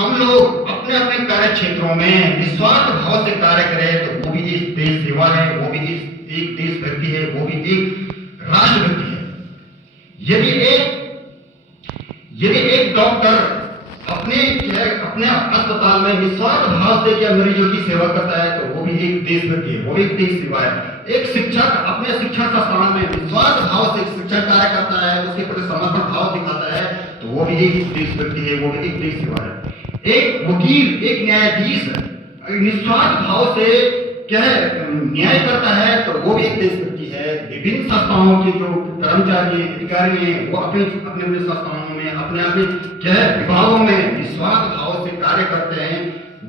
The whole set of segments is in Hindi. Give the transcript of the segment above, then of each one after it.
हम लोग अपने अपने कार्य क्षेत्रों में निस्वार्थ भाव से कार्य करें तो वो भी एक देश सेवा है, वो भी एक देशभक्ति है, वो भी एक राष्ट्रभक्ति है। यदि एक डॉक्टर अपने अस्पताल में निस्वार्थ भाव से क्या मरीजों की सेवा करता है तो वो भी एक देशभक्ति है, वो भी एक देश सेवा है। एक शिक्षक अपने शिक्षण संस्थान में निस्वार्थ भाव से शिक्षण कार्य करता है, उसके प्रति समर्पण भाव दिखाता है तो वो भी एक देशभक्ति है, वो भी एक देश सेवा है। एक वकील, एक न्यायाधीश निस्वार्थ भाव से क्या है न्याय करता है तो वो भी एक देशभक्ति है। विभिन्न संस्थाओं के जो कर्मचारी अधिकारी हैं वो अपने अपने संस्थाओं में अपने क्या है विभागों में निस्वार्थ भाव से कार्य करते हैं,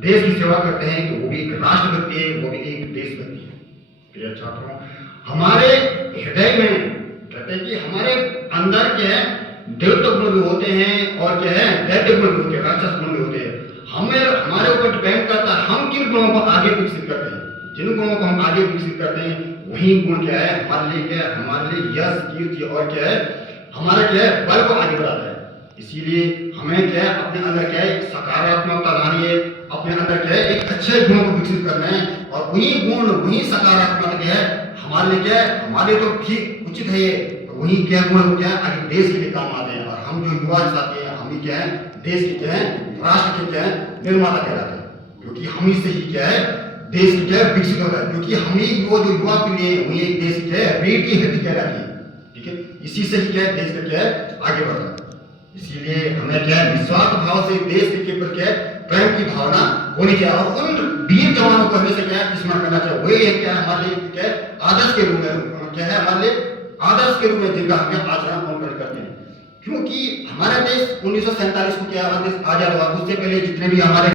देश की सेवा करते हैं तो वो भी एक राष्ट्रभक्ति है, वो भी एक देशभक्ति है। प्रिय छात्रों, हमारे हृदय में कहते हैं कि हमारे अंदर क्या है देवत्व गुण भी होते हैं और क्या है दैत्य गुण भी होते हैं, राक्षस गुण भी होते हैं। हमारे ऊपर डिपेंड करता है हम किन गुणों को आगे विकसित करते हैं। जिन गुणों को हम आगे विकसित करते हैं वही गुण क्या है हमारे लिए, क्या है हमारे लिए यश कीर्ति और क्या है हमारा क्या है बल को आगे बढ़ाता है। इसीलिए हमें क्या है अपने अंदर क्या है सकारात्मकता लानी है, अपने अंदर क्या है एक अच्छे गुणों को विकसित करना है और वही गुण वही सकारात्मक क्या है हमारे लिए क्या है हमारे तो ठीक उचित है ये, वही क्या गुण क्या है आगे देश के लिए काम आते हैं। और हम जो युवा चाहते हैं हम ही क्या है देश के क्या है राष्ट्र के क्या है निर्माता कहलाते हैं, क्योंकि हम ही से ही क्या है देश की क्या विकसित होता है, क्योंकि हम ही वो जो युवा पीढ़ी है वही एक देश की है रीढ़ की हड्डी कहलाती है। ठीक है, इसी से ही क्या है देश का क्या है आगे बढ़ता है। इसीलिए हमें क्या है निस्वार्थ भाव से देश के प्रति क्या है प्रेम की भावना होनी चाहिए और उन वीर जवानों को हमेशा क्या है स्मरण करना चाहिए। वही है क्या हमारे लिए क्या है आदर्श के रूप में क्या है हमारे लिए आदर्श के रूप में जिनका हम आचरण अनुकरण करते हैं। क्योंकि हमारा देश 1947 को क्या हमारा देश आजाद हुआ, उससे पहले जितने भी हमारे